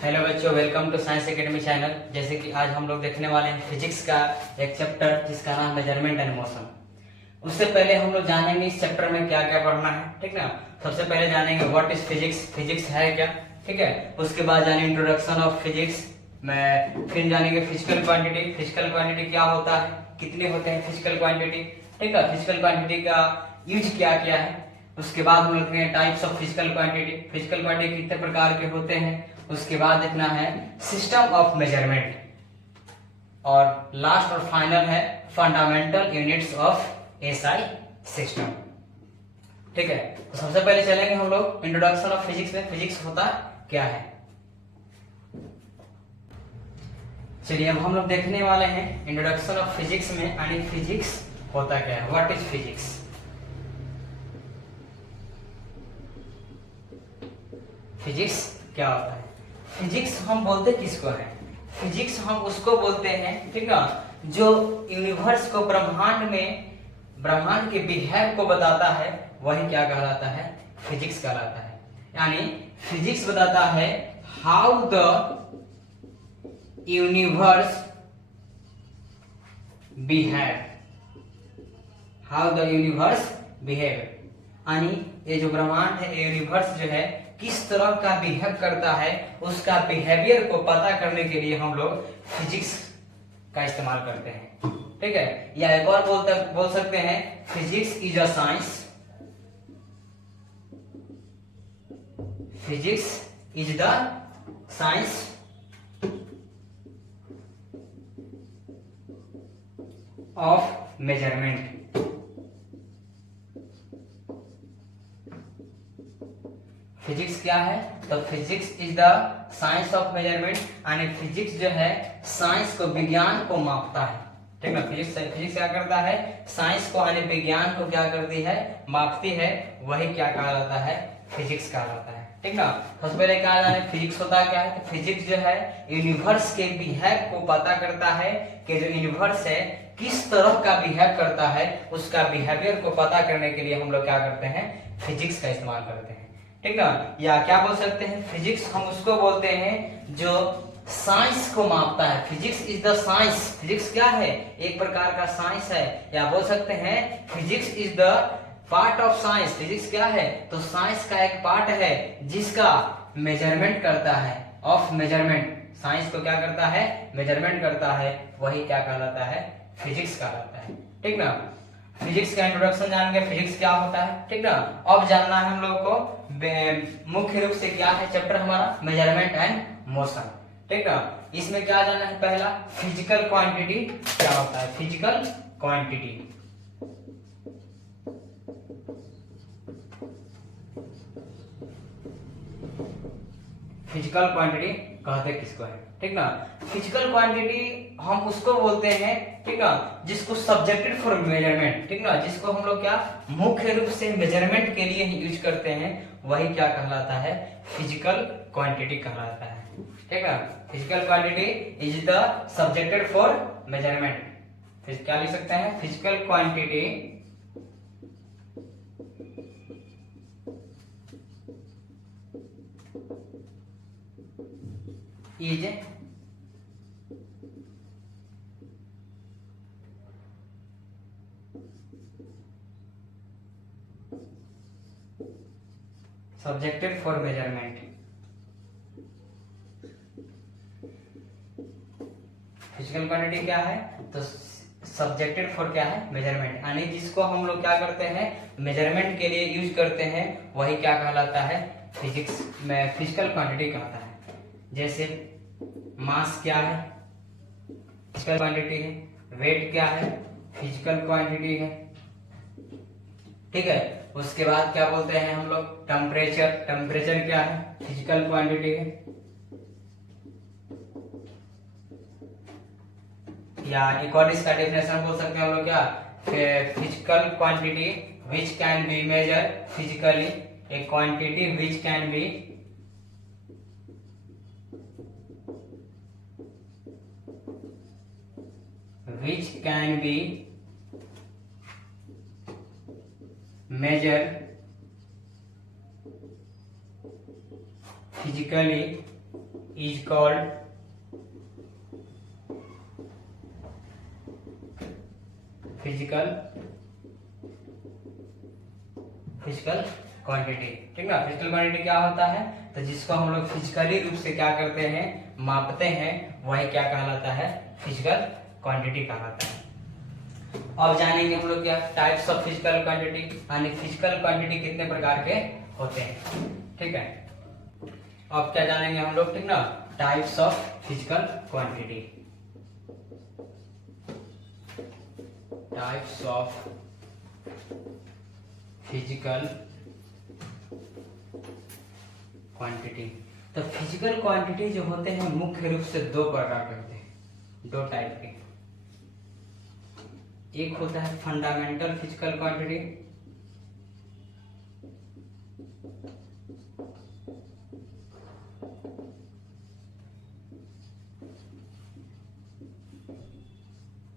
Hello बच्चों, welcome to science academy channel. जैसे कि आज हम लोग देखने वाले हैं फिजिक्स का एक चैप्टर जिसका नाम मेजरमेंट एंड मोशन। उससे पहले हम लोग जानेंगे इस चैप्टर में क्या क्या पढ़ना है, ठीक ना। सबसे पहले जानेंगे व्हाट इज फिजिक्स, फिजिक्स है क्या, ठीक है। उसके बाद जानेंगे इंट्रोडक्शन ऑफ फिजिक्स में, फिर जानेंगे फिजिकल क्वांटिटी। फिजिकल क्वांटिटी क्या होता है, कितने होते हैं फिजिकल क्वांटिटी, ठीक है। फिजिकल क्वांटिटी का यूज क्या क्या है। उसके बाद हम लोग types of physical quantity, physical quantity कितने प्रकार के होते हैं। उसके बाद देखना है सिस्टम ऑफ मेजरमेंट, और लास्ट और फाइनल है fundamental units of SI system, ठीक है। तो सबसे पहले चलेंगे हम लोग इंट्रोडक्शन ऑफ फिजिक्स में, फिजिक्स होता क्या है। चलिए अब हम लोग देखने वाले हैं इंट्रोडक्शन ऑफ फिजिक्स में, यानी फिजिक्स होता क्या है, व्हाट इज फिजिक्स। फिजिक्स क्या होता है। फिजिक्स हम बोलते किसको है, फिजिक्स हम उसको बोलते हैं, ठीक ना, जो यूनिवर्स को ब्रह्मांड में, ब्रह्मांड के बिहेव को बताता है, वही क्या कहलाता है, फिजिक्स कहलाता है। यानी फिजिक्स बताता है how the universe behave, how the universe behave, यानी ये जो ब्रह्मांड है, यूनिवर्स जो है किस तरह का बिहेव करता है, उसका बिहेवियर को पता करने के लिए हम लोग फिजिक्स का इस्तेमाल करते हैं, ठीक है। या एक और बोल सकते हैं physics is a science, physics is the science of measurement. Physics क्या है, तो physics is the science of measurement, यानी फिजिक्स जो है साइंस को, विज्ञान को मापता है, ठीक है। फिजिक्स क्या करता है, साइंस को यानी विज्ञान को क्या करती है, मापती है, वही क्या कहलाता है, फिजिक्स कहलाता है, ठीक ना। सबसे पहले क्या जाने फिजिक्स होता क्या है, तो फिजिक्स जो है यूनिवर्स के बिहेव को पता करता है, कि जो यूनिवर्स है किस तरह का बिहेव करता है, उसका बिहेवियर को पता करने के लिए हम लोग क्या करते हैं, फिजिक्स का इस्तेमाल करते हैं, ठीक ना। या क्या बोल सकते हैं, फिजिक्स हम उसको बोलते हैं जो साइंस को मापता है। Physics is the science, physics क्या है, एक प्रकार का साइंस है। या बोल सकते हैं physics is the part of science, physics क्या है, तो साइंस का एक पार्ट है जिसका मेजरमेंट करता है, ऑफ मेजरमेंट, साइंस को क्या करता है, मेजरमेंट करता है, वही क्या कहलाता है, फिजिक्स कहलाता है, ठीक ना। फिजिक्स का इंट्रोडक्शन जान गए, फिजिक्स क्या होता है, ठीक ना। अब जानना है हम लोग को मुख्य रूप से क्या है चैप्टर हमारा, मेजरमेंट एंड मोशन, ठीक ना। इसमें क्या जानना है, पहला फिजिकल क्वांटिटी क्या होता है, फिजिकल क्वांटिटी, फिजिकल क्वांटिटी कहते किसको है, ठीक ना। फिजिकल क्वांटिटी हम उसको बोलते हैं, ठीक ना, जिसको सब्जेक्टेड फॉर मेजरमेंट, ठीक ना, जिसको हम लोग क्या मुख्य रूप से मेजरमेंट के लिए ही यूज करते हैं, वही क्या कहलाता है, फिजिकल क्वांटिटी कहलाता है, ठीक ना। Physical quantity is the subjected for measurement. फिर क्या लिख सकते हैं, physical quantity is subjected for measurement. Physical quantity क्या है, तो सब्जेक्टेड फॉर क्या है, मेजरमेंट, यानी जिसको हम लोग क्या करते हैं, मेजरमेंट के लिए यूज करते हैं, वही क्या कहलाता है, फिजिक्स में फिजिकल क्वांटिटी कहता है। जैसे मास क्या है, फिजिकल क्वांटिटी है, वेट क्या है, फिजिकल क्वांटिटी है, ठीक है। उसके बाद क्या बोलते हैं हम लोग, टेम्परेचर, टेम्परेचर क्या है, फिजिकल क्वांटिटी है। या एक और इसका डेफिनेशन बोल सकते हैं हम लोग क्या, physical quantity which can be measure physically, a quantity which can be measured physically is called physical quantity. ठीक ना, फिजिकल क्वांटिटी क्या होता है, तो जिसको हम लोग फिजिकली रूप से क्या करते हैं, मापते हैं, वही क्या कहलाता है, फिजिकल क्वांटिटी कहलाता है। अब जानेंगे हम लोग क्या टाइप्स ऑफ फिजिकल क्वांटिटी, यानी फिजिकल क्वांटिटी कितने प्रकार के होते हैं। ठीक है, अब क्या जानेंगे हम लोग, ठीक ना, types of physical quantity. Types of physical quantity. तो फिजिकल क्वांटिटी जो होते हैं मुख्य रूप से दो प्रकार के होते हैं, दो टाइप के। एक होता है फंडामेंटल फिजिकल क्वांटिटी,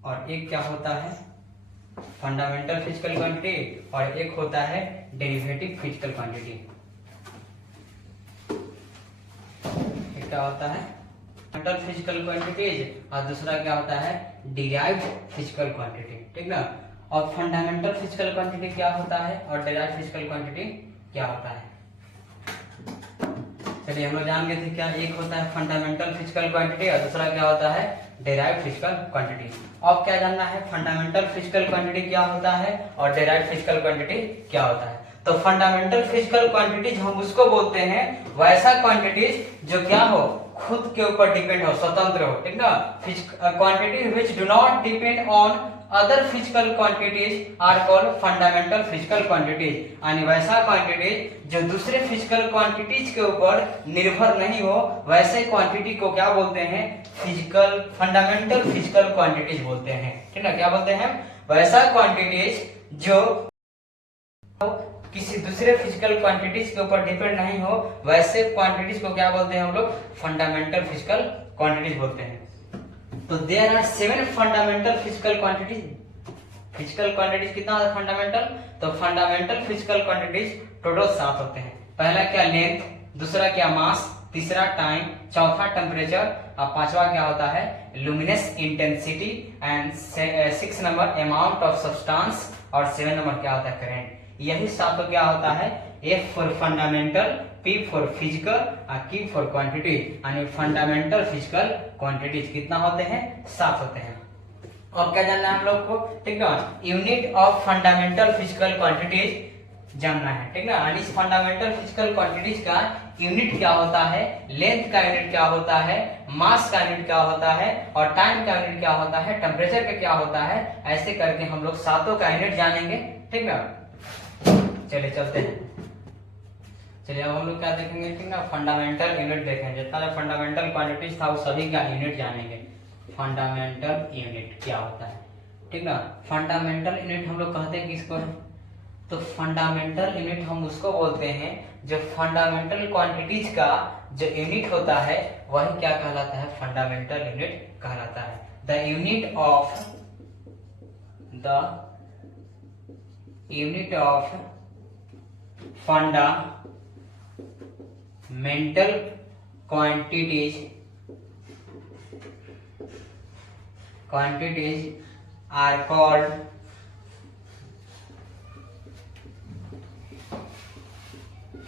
और एक क्या होता है, फंडामेंटल फिजिकल क्वांटिटी, और एक होता है डेरिवेटिव फिजिकल क्वांटिटी। एक क्या होता है फंडामेंटल फिजिकल क्वांटिटीज, और दूसरा क्या होता है डिराइव्ड फिजिकल क्वांटिटी। ठीक ना, और फंडामेंटल फिजिकल क्वांटिटी क्या होता है और डिराइव्ड फिजिकल क्वांटिटी क्या होता है। चलिए हम लोग जान गए थे क्या, एक होता है फंडामेंटल फिजिकल क्वांटिटी और दूसरा क्या होता है डिराइव्ड फिजिकल क्वांटिटी। अब क्या जानना है, फंडामेंटल फिजिकल क्वांटिटी क्या होता है और डिराइव्ड फिजिकल क्वांटिटी क्या होता है। तो फंडामेंटल फिजिकल क्वांटिटीज हम उसको बोलते हैं वैसा क्वांटिटीज जो क्या हो, खुद के ऊपर डिपेंड हो, स्वतंत्र हो। ठीक ना, quantity which do not depend on other physical quantities are called fundamental physical quantities. यानी वैसा क्वांटिटीज जो दूसरे फिजिकल क्वांटिटीज के ऊपर निर्भर नहीं हो, वैसे क्वांटिटी को क्या बोलते हैं, फिजिकल फंडामेंटल फिजिकल क्वांटिटीज बोलते हैं। ठीक ना, क्या बोलते हैं, वैसा क्वांटिटीज जो किसी दूसरे फिजिकल क्वांटिटीज के ऊपर डिपेंड नहीं हो, वैसे क्वांटिटीज को क्या बोलते हैं हम लोग, फंडामेंटल फिजिकल क्वांटिटीज बोलते हैं। तो there are 7 fundamental physical quantities. Physical quantities कितना होता है फंडामेंटल, तो फंडामेंटल फिजिकल क्वांटिटीज टोटल 7 होते हैं। पहला क्या लेंथ, दूसरा क्या मास, तीसरा टाइम, चौथा टेम्परेचर, और पांचवा क्या होता है luminous intensity, and 6 number amount of substance, और 7 नंबर क्या होता है करंट। यही सातों क्या होता है, F for fundamental, P for physical, और Q फॉर क्वांटिटी। यानी फंडामेंटल फिजिकल क्वांटिटीज कितना होते हैं, 7 होते हैं। अब क्या जानना है हम लोग को, ठीक ना, unit of fundamental physical quantities जानना है। ठीक ना, यानी इस फंडामेंटल फिजिकल क्वांटिटीज का यूनिट क्या होता है, लेंथ का यूनिट क्या होता है, मास का यूनिट क्या होता है, और टाइम का यूनिट क्या होता है, टेम्परेचर का क्या होता है। ऐसे करके हम लोग सातों का यूनिट जानेंगे। ठीक ना, चलिए चलते हैं। चलिए अब हम लोग क्या देखेंगे, ठीक ना, फंडामेंटल यूनिट देखेंगे। जितना फंडामेंटल क्वांटिटीज था वो सभी का यूनिट जानेंगे। फंडामेंटल यूनिट क्या होता है, ठीक ना। फंडामेंटल यूनिट हम लोग कहते हैं किसको है, तो फंडामेंटल यूनिट हम उसको बोलते हैं जो फंडामेंटल क्वांटिटीज का जो यूनिट होता है वही क्या कहलाता है, फंडामेंटल यूनिट कहलाता है। The unit of fundamental quantities are called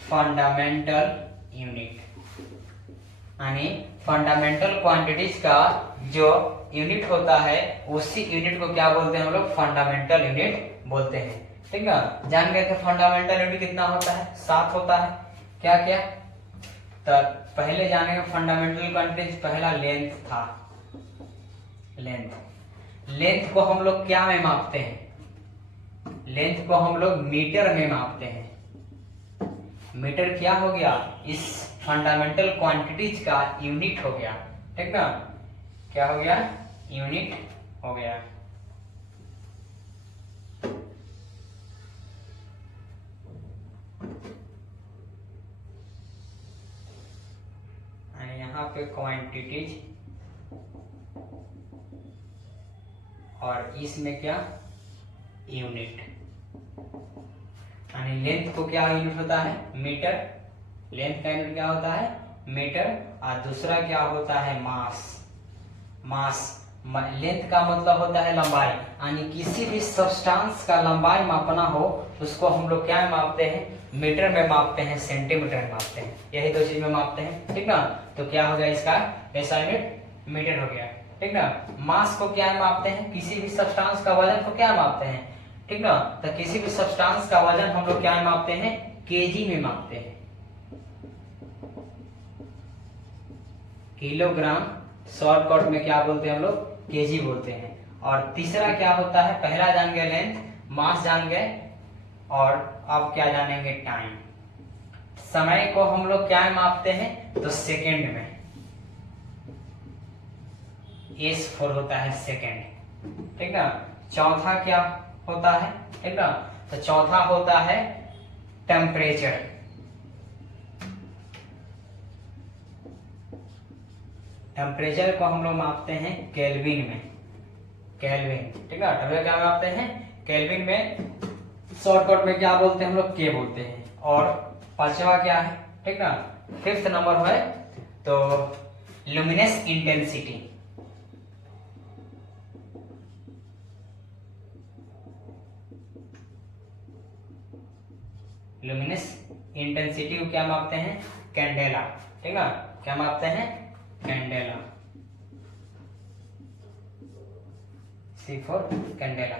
fundamental unit. यानी फंडामेंटल क्वांटिटीज का जो यूनिट होता है उसी यूनिट को क्या बोलते हैं हम लोग, फंडामेंटल यूनिट बोलते हैं। ठीक है, जान गए थे फंडामेंटल यूनिट कितना होता है, 7 होता है। क्या क्या, तो पहले जानेंगे फंडामेंटल क्वांटिटीज। पहला लेंथ था, लेंथ को हम लोग क्या में मापते हैं, लेंथ को हम लोग मीटर में मापते हैं। मीटर क्या हो गया, इस फंडामेंटल क्वांटिटीज का यूनिट हो गया। ठीक ना, क्या हो गया, यूनिट हो गया। यहाँ पे क्वांटिटीज और इसमें क्या, यूनिट। यानी लेंथ को क्या यूनिट होता है, मीटर। लेंथ का यूनिट क्या होता है, मीटर, और दूसरा क्या होता है मास। लेंथ का मतलब होता है लंबाई, यानी किसी भी सब्सटेंस का लंबाई मापना हो उसको हम लोग क्या मापते हैं, मीटर में मापते हैं, सेंटीमीटर में मापते हैं, यही दो चीज में मापते हैं, ठीक ना। तो क्या हो गया इसका ऐसा यूनिट मीटर हो गया, ठीक ना। मास को क्या मापते हैं, किसी भी सब्सटेंस का वजन को क्या मापते हैं, ठीक ना। तो किसी भी सब्सटेंस का वजन हम लोग क्या मापते हैं, केजी में मापते हैं, किलोग्राम, शॉर्टकट में क्या बोलते हैं हम लोग, केजी बोलते हैं। और तीसरा क्या होता है, पहला जान गए लेंथ, मास जान गए, और अब क्या जानेंगे, टाइम। समय को हम लोग क्या मापते हैं, तो सेकंड में, S4 होता है सेकंड, ठीक ना। चौथा क्या होता है, ठीक ना, तो चौथा होता है टेम्परेचर। टेम्परेचर को हम लोग मापते हैं केल्विन में, केल्विन, ठीक है। टेम्परेचर क्या मापते हैं, केल्विन में, शॉर्टकट में क्या बोलते हैं हम लोग, के बोलते हैं। और पांचवा क्या है, ठीक ना, फिफ्थ नंबर है तो लुमिनस इंटेंसिटी। लुमिनस इंटेंसिटी को क्या मापते हैं, कैंडेला, ठीक ना, क्या मापते हैं, कैंडेला, C4 कैंडेला।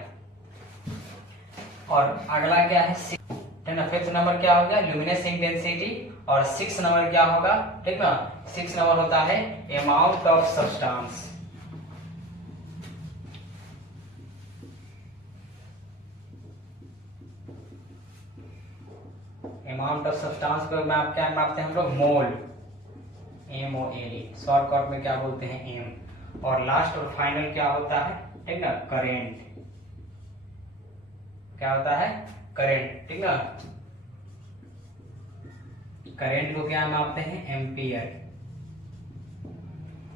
और अगला क्या है, ठीक ना, फिफ्थ नंबर क्या होगा, लुमिनस इंटेंसिटी। और सिक्स नंबर क्या होगा, ठीक ना, सिक्स नंबर होता है amount of substance. Amount of substance को क्या मापते हैं हम लोग, मोल, MOL, शॉर्टकट में क्या बोलते हैं, एम। और लास्ट और फाइनल क्या होता है, ठीक ना, करेंट, क्या होता है, करेंट, ठीक ना। करेंट को क्या मापते हैं, एम्पियर।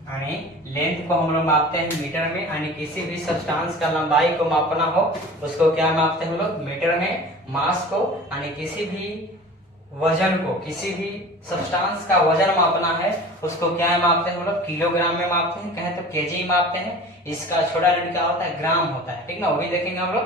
यानी लेंथ को हम लोग मापते हैं मीटर में, यानी किसी भी सब्सटेंस का लंबाई को मापना हो उसको क्या मापते हैं हम लोग, मीटर में। मास को, यानी किसी भी वजन को, किसी भी सब्सटेंस का वजन मापना है उसको क्या मापते हैं हम लोग, किलोग्राम में मापते हैं, कहें तो केजी मापते हैं। इसका छोटा यूनिट क्या होता है, ग्राम होता है, ठीक ना, वो भी देखेंगे हम लोग।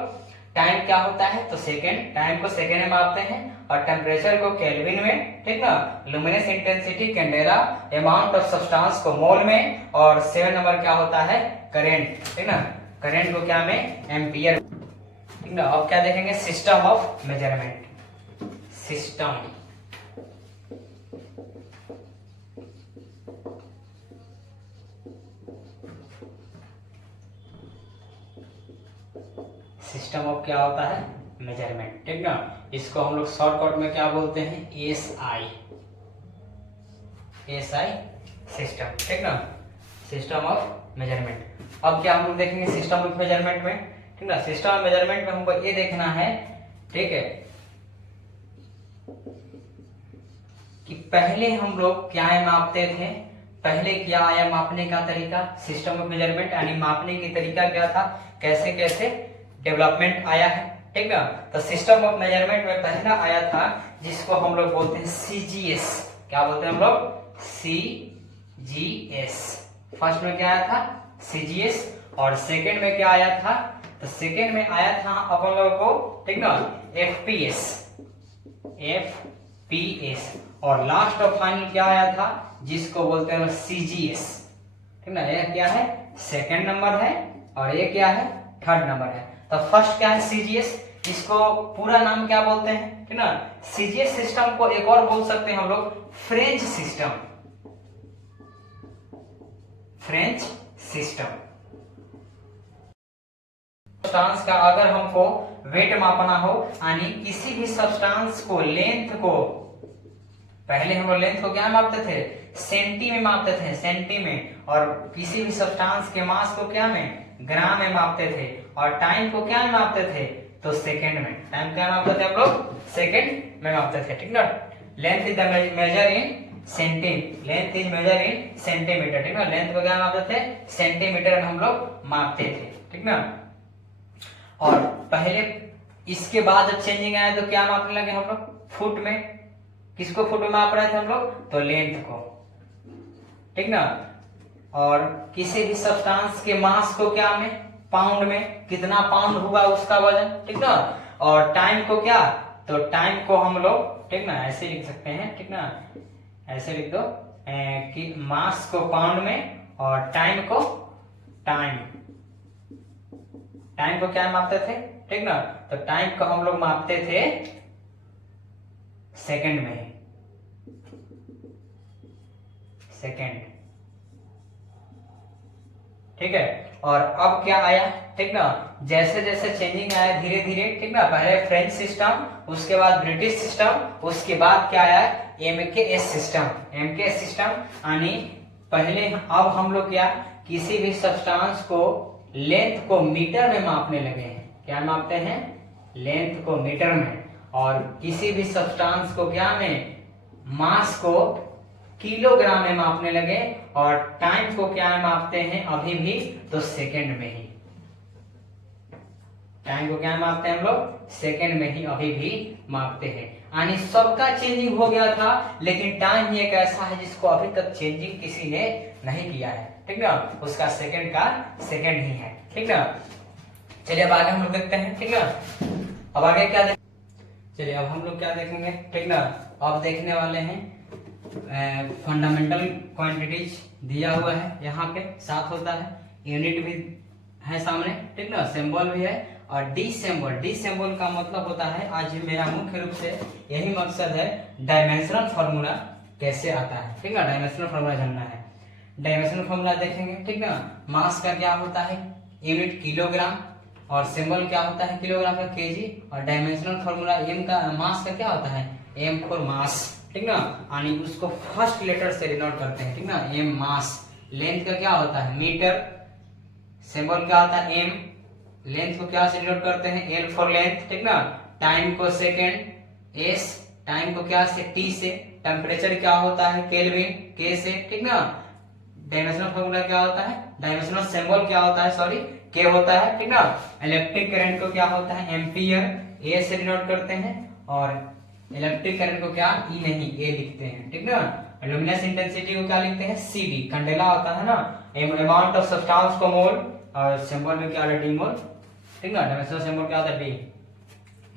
टाइम क्या होता है, तो सेकेंड, टाइम को सेकेंड में मापते हैं। और टेम्परेचर को केल्विन में, ठीक ना। Luminous intensity candela, amount of substance को मोल में। और 7 नंबर क्या होता है, करेंट, ठीक ना, करेंट को क्या में, एम्पियर, ठीक ना। अब क्या देखेंगे, system of measurement, system, system of क्या होता है, मेजरमेंट, ठीक ना। इसको हम लोग शॉर्टकट में क्या बोलते हैं, SI, सिस्टम, ठीक ना, सिस्टम ऑफ मेजरमेंट। अब क्या हम लोग देखेंगे सिस्टम ऑफ मेजरमेंट में, ठीक ना। सिस्टम ऑफ मेजरमेंट में हमको ये देखना है, ठीक है, कि पहले हम लोग क्या मापते थे, पहले क्या आया मापने का तरीका, सिस्टम ऑफ मेजरमेंट, यानी मापने की तरीका क्या था, कैसे कैसे डेवलपमेंट आया है, ठीक है। तो सिस्टम ऑफ मेजरमेंट में पहला आया था जिसको हम लोग बोलते हैं CGS, क्या बोलते हैं हम लोग, CGS। फर्स्ट में क्या आया था, CGS। और सेकंड में क्या आया था, तो सेकंड में आया था अपन लोगों को, ठीक ना, FPS। और लास्ट और फाइनल क्या आया था, जिसको बोलते हैं CGS, ठीक ना। ये क्या है, सेकंड नंबर है, और ये क्या है, थर्ड नंबर है। तो फर्स्ट क्या है, CGS, इसको पूरा नाम क्या बोलते हैं, ठीक ना। CGS सिस्टम को एक और बोल सकते हैं हम लोग, French system, French system. Substance का अगर हमको वेट मापना हो, यानी किसी भी सब्सटेंस को, लेंथ को, पहले हम लोग लेंथ को क्या मापते थे, सेंटी में मापते थे, सेंटी में। और किसी भी सब्सटेंस के मास को क्या में, ग्राम में मापते थे। और टाइम को क्या में मापते थे, तो सेकंड में। टाइम क्या मापते थे हम लोग, सेकंड में मापते थे, ठीक ना। Length is the measure in centimetre, length is measure in centimetre, ठीक ना। लेंथ को क्या मापते थे, सेंटीमीटर में हम लोग मापते थे, ठीक ना। और पहले, इसके बाद जब चेंजिंग आया तो क्या मापने लगे हम लोग, फुट में। किसको फुट में माप रहे थे हम लोग, तो लेंथ को। ठीक ना। और किसी भी सब्सटेंस के मास को क्या में, पाउंड में, कितना पाउंड हुआ उसका वजन, ठीक ना। और टाइम को क्या, तो टाइम को हम लोग, ठीक ना, ऐसे लिख सकते हैं, ठीक ना, ऐसे लिख दो कि मास को पाउंड में और टाइम को, टाइम को क्या मापते थे, ठीक ना, तो टाइम को हम लोग मापते थे सेकंड में, सेकंड, ठीक है। और अब क्या आया, ठीक ना, जैसे जैसे चेंजिंग आया धीरे धीरे, ठीक ना, पहले फ्रेंच सिस्टम, उसके बाद ब्रिटिश सिस्टम, उसके बाद क्या आया, एमकेएस सिस्टम, एमकेएस सिस्टम। यानी पहले अब हम लोग क्या, किसी भी सब्सटेंस को लेंथ को मीटर में मापने लगे हैं, क्या मापते हैं, लेंथ को मीटर में, और किसी भी सब्सटेंस को क्या में, मास को किलोग्राम में मापने लगे, और टाइम को क्या मापते हैं अभी भी, तो सेकंड में ही, टाइम को क्या मापते हैं हम लोग, सेकंड में ही अभी भी मापते हैं। यानी सबका चेंजिंग हो गया था, लेकिन टाइम ही एक ऐसा है जिसको अभी तक चेंजिंग किसी ने नहीं किया है, ठीक ना, उसका सेकंड का सेकंड ही है, ठीक ना। चलिए अब आगे हम लोग देखते हैं, ठीक ना। अब आगे क्या देख, चलिए अब हम लोग क्या देखेंगे, ठीक ना। अब देखने वाले हैं फंडामेंटल क्वांटिटीज दिया हुआ है, यहाँ पे साथ होता है, यूनिट भी है सामने, ठीक ना, सिंबल भी है, और डी सिंबल का मतलब होता है, आज मेरा मुख्य रूप से यही मकसद है, डायमेंशनल फॉर्मूला कैसे आता है, ठीक ना, डायमेंशनल फॉर्मूला जानना है। डायमेंशनल फॉर्मूला देखेंगे, ठीक ना। मास का क्या होता है, यूनिट किलोग्राम, और सिंबल क्या होता है, किलोग्राम का केजी, और डायमेंशनल फॉर्मूला एम का, मास का क्या होता है, एम फॉर मास, ठीक ना, यानी उसको फर्स्ट लेटर से डिनोट करते हैं, ठीक ना, एम मास। लेंथ का क्या होता है, मीटर, सिंबल क्या होता है, एम, लेंथ को क्या से डिनोट करते हैं, एल फॉर लेंथ, ठीक ना। टाइम को सेकेंड, एस, टाइम को क्या से, टी से। टेम्परेचर क्या होता है, केल्विन, के से, ठीक ना। डायमेंशनल फॉर्मूला क्या होता है, डायमेंशनल सिंबल क्या होता है, सॉरी, के होता है, ठीक ना। इलेक्ट्रिक करंट को क्या होता है, एम्पियर, ए से डिनोट करते हैं, और इलेक्ट्रिक करंट को क्या, ई नहीं, ए लिखते हैं, ठीक ना। लुमिनस इंटेंसिटी को क्या लिखते हैं, सीडी, कैंडेला होता है ना, अमाउंट ऑफ सब्सटेंस को मोल, और सिंबल में क्या होता है, डी मोल, ठीक ना। डायमेंशनल सिंबल क्या होता है, डी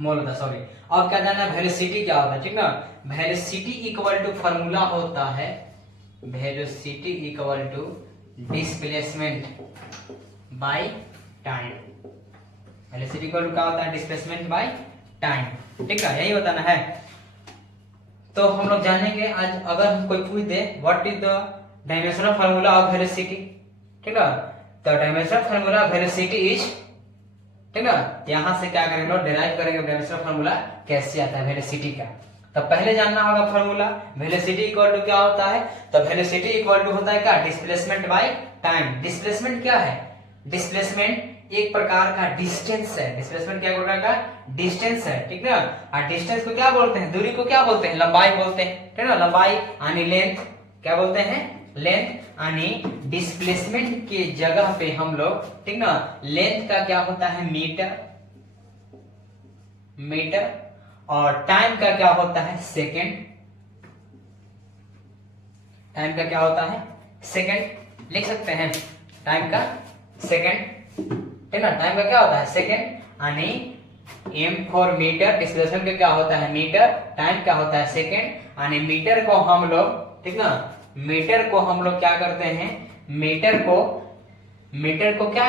मोल होता है, सॉरी। अब क्या जानना है, वेलोसिटी क्या होता है, ठीक ना। वेलोसिटी इक्वल टू फॉर्मूला होता है, velocity equal to displacement by time. Velocity equal to क्या होता है, डिस्प्लेसमेंट बाय टाइम, ठीक है, यही होता ना है। तो हम लोग जानेंगे आज, अगर हम कोई पूछ दे what is the dimensional formula of velocity, ठीक है, तो डायमेंशनल फार्मूला वेलोसिटी इज, ठीक ना, यहां से क्या करेंगे, डिराइव करेंगे डायमेंशनल फार्मूला कैसे आता है वेलोसिटी का। तो पहले जानना होगा फार्मूला, वेलोसिटी इक्वल टू क्या होता है, तो वेलोसिटी इक्वल टू होता है क्या, डिस्प्लेसमेंट बाय टाइम। डिस्प्लेसमेंट क्या है, डिस्प्लेसमेंट एक प्रकार का डिस्टेंस है, डिस्प्लेसमेंट क्या प्रकार का डिस्टेंस है, ठीक ना। और डिस्टेंस को क्या बोलते हैं, दूरी को क्या बोलते हैं, लंबाई बोलते हैं, ठीक ना। लंबाई यानी लेंथ, क्या बोलते हैं, लेंथ, यानी डिस्प्लेसमेंट के जगह पे हम लोग, ठीक ना, लेंथ का क्या होता है, मीटर, मीटर, और टाइम का क्या होता है, सेकेंड, टाइम का क्या होता है, सेकेंड, लिख सकते हैं, टाइम का सेकेंड, ठीक ना। टाइम का क्या होता है, सेकेंड, यानी एम फॉर मीटर, डिस्प्लेसमेंट का क्या होता है, मीटर, टाइम क्या होता है, सेकेंड, यानी मीटर को हम लोग, ठीक ना, मीटर को हम लोग क्या करते हैं, मीटर को क्या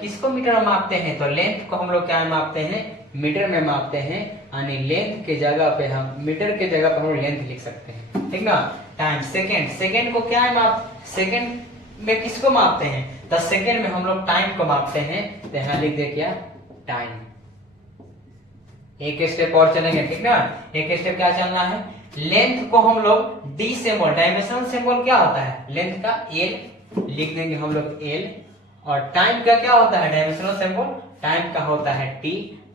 किसको मीटर में मापते हैं, तो लेंथ को हम लोग क्या मापते हैं, मीटर में मापते हैं, यानी लेंथ के जगह पे हम, मीटर के जगह पे हम लेंथ लिख सकते हैं, ठीक ना। टाइम, सेकेंड, सेकेंड को क्या माप, सेकेंड में किसको मापते हैं, तो सेकेंड में हम लोग टाइम को मापते हैं, तो यहां लिख दे क्या, टाइम। एक स्टेप और चलेंगे, ठीक ना, एक स्टेप क्या चलना है, लेंथ को हम लोग डी सिंबल, डायमेंशनल सिंबल क्या होता है, लेंथ का एल लिख देंगे हम लोग, एल, और टाइम का क्या होता है, डायमेंशनल सिंबल, टाइम का होता है टी,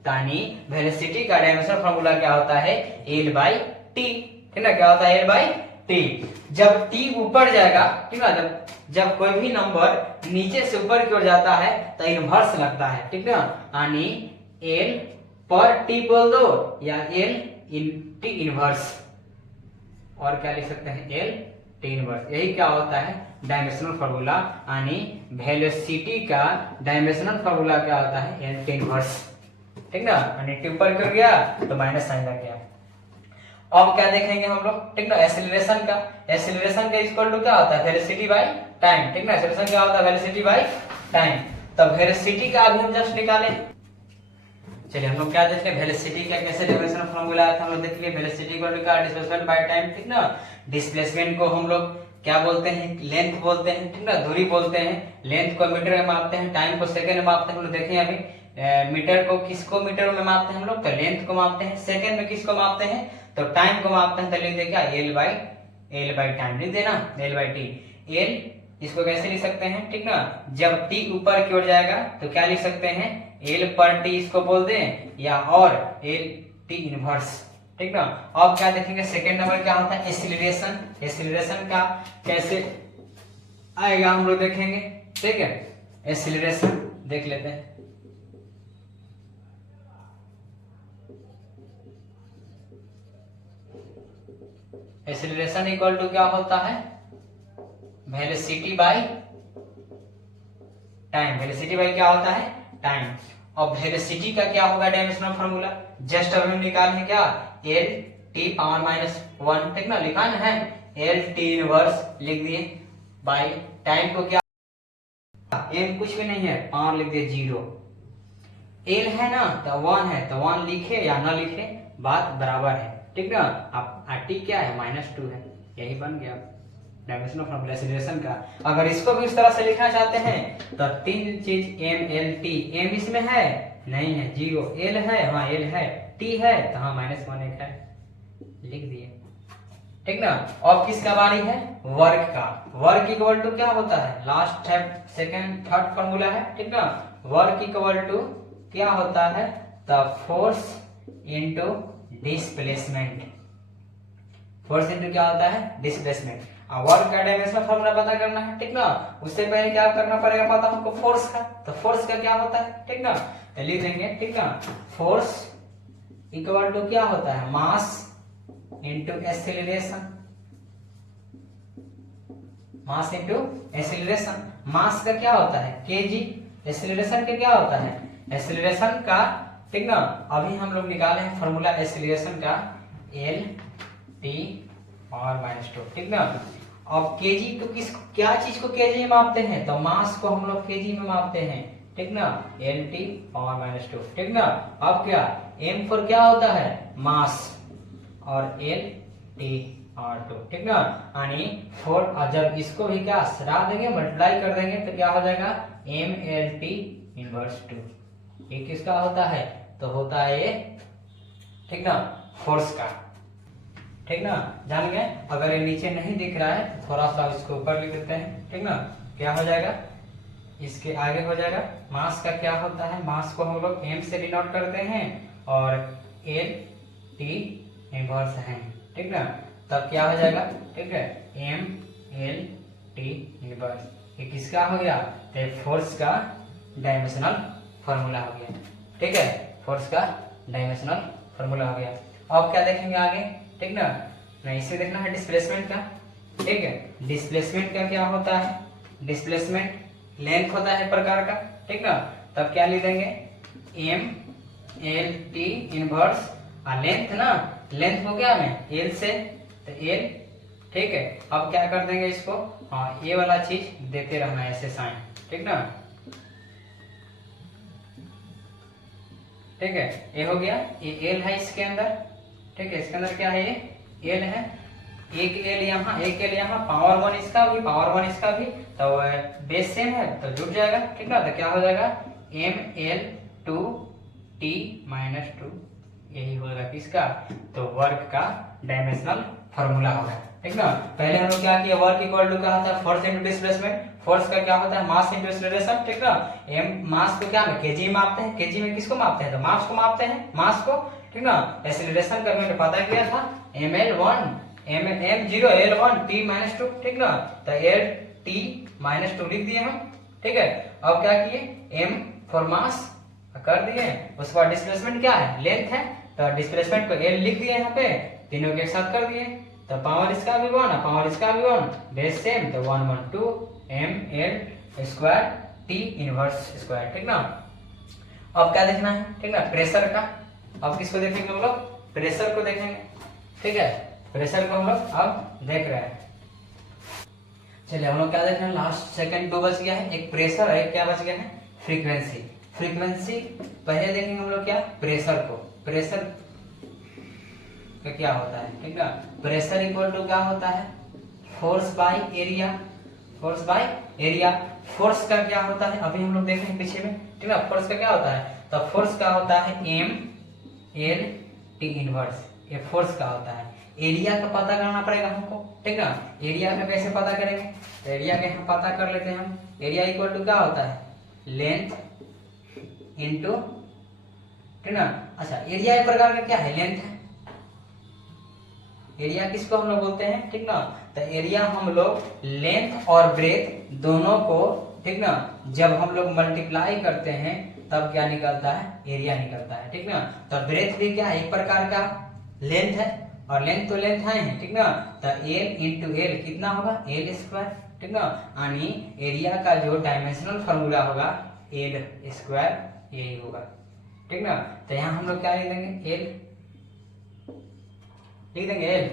यानी वेलोसिटी का डायमेंशनल फार्मूला क्या होता है, एल बाई टी, ठीक ना, क्या होता है, एल बाई टी। जब टी ऊपर जाएगा, ठीक ना, जब कोई भी नंबर नीचे से ऊपर की ओर जाता है तो इनवर्स लगता है, ठीक ना, यानी एल पर टी बोल दो, या एल इन टी इनवर्स, और क्या लिख सकते हैं, एल टी इनवर्स। यही क्या होता है डायमेंशनल फार्मूला, यानी वेलोसिटी का डायमेंशनल फार्मूला क्या होता है एल टी इनवर्स। ठीक ना, यानी टी ऊपर कर गया तो माइनस साइन लग गया। अब क्या देखेंगे हम लोग, ठीक ना, एक्सीलरेशन का। एक्सीलरेशन का इक्वल टू क्या होता है वेलोसिटी बाय टाइम। ठीक ना, एक्सीलरेशन क्या होता है वेलोसिटी बाय टाइम। तब वेलोसिटी का अभी हम जस्ट निकाले। चलिए हम लोग क्या देखते हैं वेलोसिटी का कैसे डायमेंशनल फार्मूला है, हम लोग देख लिए वेलोसिटी इक्वल टू क्या डिस्प्लेसमेंट बाय टाइम। ठीक ना, डिस्प्लेसमेंट को हम लोग क्या बोलते हैं लेंथ बोलते हैं। ठीक ना, दूरी बोलते हैं। लेंथ को मीटर में मापते हैं, टाइम को सेकंड में मापते हैं। हम लोग देखें अभी मीटर को किसको मीटर में मापते हैं हम लोग, तो लेंथ को मापते हैं। सेकंड में किसको मापते हैं, तो टाइम को मापते हैं। तो लिख दे क्या एल बाई टाइम लिख देना, एल बाई टी। एल इसको कैसे लिख सकते हैं, ठीक ना, जब टी ऊपर की ओर जाएगा तो क्या लिख सकते हैं एल पर टी इसको बोल दें, या और एल टी इनवर्स। ठीक ना, अब क्या देखेंगे सेकंड नंबर क्या होता है एक्सीलरेशन। एक्सीलरेशन का कैसे आएगा हम लोग देखेंगे। ठीक है, एक्सीलरेशन देख लेते हैं। एक्सीलरेशन इक्वल टू क्या होता है velocity bye time. Velocity bye क्या होता है टाइम। और वेलोसिटी का क्या होगा डायमेंशनल फार्मूला, जस्ट अभी हम निकालेंगे क्या L T power minus one. ठीक ना, लिखा ना है एल टी इनवर्स लिख दिए बाय टाइम को क्या एम कुछ भी नहीं है पावर लिख दिए 0। एल है ना तो 1 है, तो 1 लिखे या ना लिखे बात बराबर है। ठीक ना, अब टी क्या है -2 है, यही बन गया डायमेंशनल फार्मूला एक्सीलरेशन का। अगर इसको भी इस तरह से लिखना चाहते हैं तो तीन चीज एम एल टी। एम इसमें है नहीं है 0, एल है हाँ एल है, टी है तो हाँ -1 एक है, लिख दिए। ठीक ना, अब किसका बारी है वर्क का। वर्क इक्वल टू क्या होता है लास्ट सेकंड थर्ड फार्मूला है। ठीक ना, वर्क इक्वल टू क्या होता है the force into displacement. Force into क्या होता है डिस्प्लेसमेंट। वर्क का डायमेंशनल फार्मूला पता करना है। ठीक ना, उससे पहले क्या करना पड़ेगा पता हमको फोर्स का। तो फोर्स का क्या होता है, ठीक ना, तो लिख देंगे। ठीक ना, फोर्स इक्वल टू क्या होता है mass into acceleration. Mass into acceleration. Mass का क्या होता है केजी, एक्सीलरेशन का क्या होता है एक्सीलरेशन का। ठीक ना, अभी हम लोग निकाले हैं फार्मूला एक्सीलरेशन का एल टी पावर -2। ठीक ना, अब केजी को किस क्या चीज को केजी में मापते हैं, तो मास को हम लोग केजी में मापते हैं। ठीक ना, एल टी पावर -2। ठीक ना, अब क्या एम फॉर क्या होता है मास और एल टी R2। ठीक ना, यानी 4 जब इसको भी क्या सरा देंगे मल्टीप्लाई कर देंगे तो क्या हो जाएगा एम एल टी इनवर्स 2। ये किसका होता है, तो होता है ये ठीक ना फोर्स का। ठीक ना, जान गए। अगर ये नीचे नहीं दिख रहा है तो थोड़ा सा इसको ऊपर लिख देते हैं। ठीक ना, क्या हो जाएगा इसके आगे हो जाएगा मास का क्या होता है, मास को हम लोग एम से डिनोट करते हैं और एल टी इनवर्स है। ठीक ना, तब क्या हो जाएगा, ठीक है एम एल टी इनवर्स। ये किसका हो गया, तो फोर्स का डायमेंशनल फार्मूला हो गया। ठीक है, फोर्स का डायमेंशनल फार्मूला हो गया। अब क्या देखेंगे आगे, ठीक ना, नहीं इसे देखना है डिस्प्लेसमेंट का। ठीक है, डिस्प्लेसमेंट का क्या होता है, डिस्प्लेसमेंट लेंथ होता है प्रकार का। ठीक ना, तब क्या लिख देंगे एम एल टी इनवर्स और लेंथ ना, लेंथ हो गया में एल से तो एल। ठीक है, अब क्या कर देंगे इसको, हाँ ये वाला चीज देते रहना ऐसे साइन। ठीक ना, ठीक है ये हो गया, ये एल है इसके अंदर। ठीक है, इसके अंदर क्या है ये एल है, एक एल यहाँ एक एल यहाँ, पावर 1 इसका भी पावर 1 इसका भी, तो बेस सेम है तो जुड़ जाएगा। ठीक ना, तो क्या हो जाएगा एम एल टू टी -2, यही होगा किसका, तो वर्क का डायमेंशनल फार्मूला होगा। ठीक ना, पहले हम लोग क्या किया वर्क इक्वल टू क्या होता है फोर्स इनटू डिस्प्लेसमेंट। फोर्स का क्या होता है मास इनटू एक्सीलरेशन। ठीक ना, एम मास को क्या में केजी में मापते हैं, केजी में किसको मापते हैं तो मास को मापते हैं, मास को। ठीक ना, एक्सीलरेशन का मैंने पता किया था ml1 m0 l1 t -2। ठीक ना, तो l t -2 लिख दिए हम। ठीक है, अब क्या किए m फॉर मास कर दिए, उसके बाद डिस्प्लेसमेंट क्या है लेंथ है, तो डिस्प्लेसमेंट को l लिख दिए यहाँ पे, तीनों के एक साथ कर दिए। तो पावर इसका भी 1 और पावर इसका भी 1, बेस सेम, तो 1 1 2 ml square t inverse square, ठीक ना। अब क्या देखना है, ठीक ना, प्रेशर का। अब किसको देखेंगे हम लोग, प्रेशर को देखेंगे, ठीक है। प्रेशर को हम लोग अब देख रहे हैं। चलिए हम लोग क्या देख रहे हैं, लास्ट सेकंड 2 बच गया है, एक प्रेशर है, क्या बच गया है, फ्रीक्वेंसी। फ्रीक्वेंसी पहले देखेंगे हम लोग क्या, प्रेशर को। प्रेशर का क्या होता है, ठीक ना, प्रेशर इक्वल टू क्या होता है, force by area. Force by area. Force का क्या होता है, अभी हम लोग देख रहे हैं पीछे में, ठीक ना। फोर्स का क्या होता है, तो फोर्स का होता है एम एल टी इनवर्स, ये फोर्स का होता है। एरिया का पता करना पड़ेगा हमको, ठीक ना। एरिया का कैसे पता करेंगे, तो एरिया का यहाँ पता कर लेते हैं हम। एरिया इक्वल टू क्या होता है, लेंथ इनटू, ठीक ना। अच्छा, एरिया एक प्रकार का क्या है, लेंथ है। एरिया किसको हम लोग बोलते हैं, ठीक ना। तो एरिया हम लोग लेंथ और ब्रेथ दोनों को, ठीक ना, जब हम लोग मल्टीप्लाई करते हैं तब क्या निकलता है, एरिया निकलता है, ठीक ना। तो ब्रेथ भी क्या है, एक प्रकार का लेंथ है, और लेंथ तो लेंथ है, ठीक ना। तो एल इंटू एल कितना होगा, एल स्क्वायर, ठीक ना। यानी एरिया का जो डायमेंशनल फॉर्मूला होगा एल स्क्वायर, यही होगा, ठीक ना। तो यहाँ हम लोग क्या लिख देंगे, एल लिख देंगे, एल,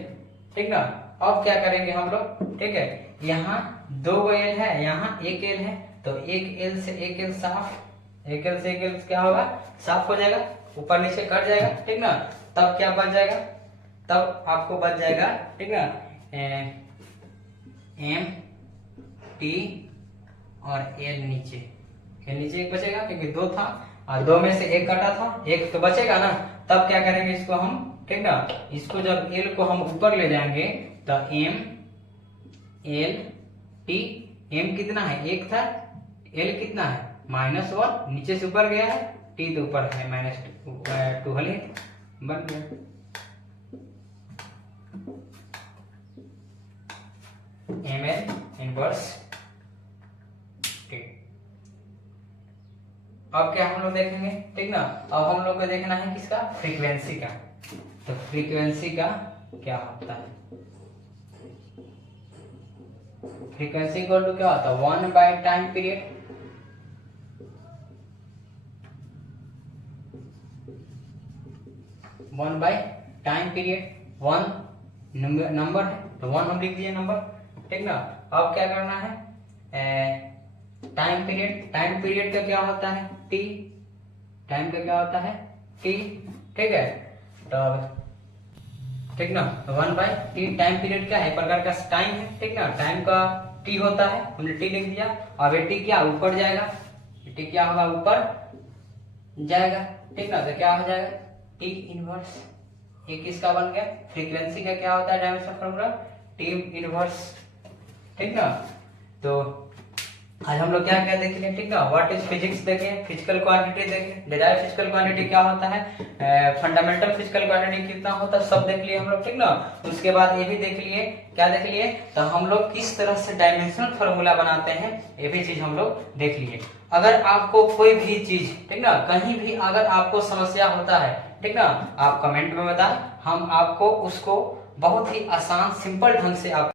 ठीक ना। अब क्या करेंगे हम लोग, ठीक है, यहाँ 2 एल है, यहाँ 1 एल है, तो 1 एल से 1 एल साफ, 1 एल से 1 एल क्या होगा, साफ हो जाएगा, ऊपर नीचे कट जाएगा, ठीक ना। तब क्या बच जाएगा, तब आपको बच जाएगा, ठीक ना, एम टी और एल नीचे, एल नीचे एक बचेगा क्योंकि 2 था और 2 में से 1 कटा था, 1 तो बचेगा ना। तब क्या करेंगे इसको हम, ठीक ना, इसको जब एल को हम ऊपर ले जाएंगे तो एम एल टी, एम कितना है, 1 था, एल कितना है, -1, नीचे से ऊपर गया है, टी तो ऊपर है -2 हल बन गया। M L inverse T. अब क्या हम लोग देखेंगे, ठीक ना। अब हम लोग को देखना है किसका, फ्रीक्वेंसी का। तो फ्रीक्वेंसी का क्या होता है, फ्रीक्वेंसी इक्वल टू क्या होता है, 1 by time period, 1 by time period. 1 number है तो 1 हम लिख दिए नंबर, ठीक ना। अब क्या करना है, टाइम पीरियड। टाइम पीरियड का क्या होता है, टी। टाइम का क्या होता है, टी, ठीक है। तो ठीक ना, 1 बाय टी। टाइम पीरियड क्या है, प्रकार का टाइम है, ठीक ना। टाइम का टी होता है, हमने टी लिख दिया। अब ये टी क्या ऊपर जाएगा, टी क्या होगा, ऊपर जाएगा, ठीक ना। तो क्या हो जाएगा, टी इनवर्स। ये किसका बन गया, फ्रीक्वेंसी का क्या होता है डायमेंशन फॉर्मूला, टी इनवर्स, ठीक ना। तो आज हम लोग क्या क्या देख लिए, ठीक ना। व्हाट इज फिजिक्स देखे, फिजिकल क्वांटिटी देखे, डिराइव्ड फिजिकल क्वांटिटी क्या होता है, फंडामेंटल फिजिकल क्वांटिटी कितना होता है, सब देख लिए हम लोग, ठीक ना। उसके बाद ये भी देख लिए, क्या देख लिए, तो हम लोग किस तरह से डायमेंशनल फॉर्मूला बनाते हैं, ये भी चीज हम लोग देख लिए। अगर आपको कोई भी चीज, ठीक ना, कहीं भी अगर आपको समस्या होता है, ठीक ना, आप कमेंट में बताएं, हम आपको उसको बहुत ही आसान सिंपल ढंग से आप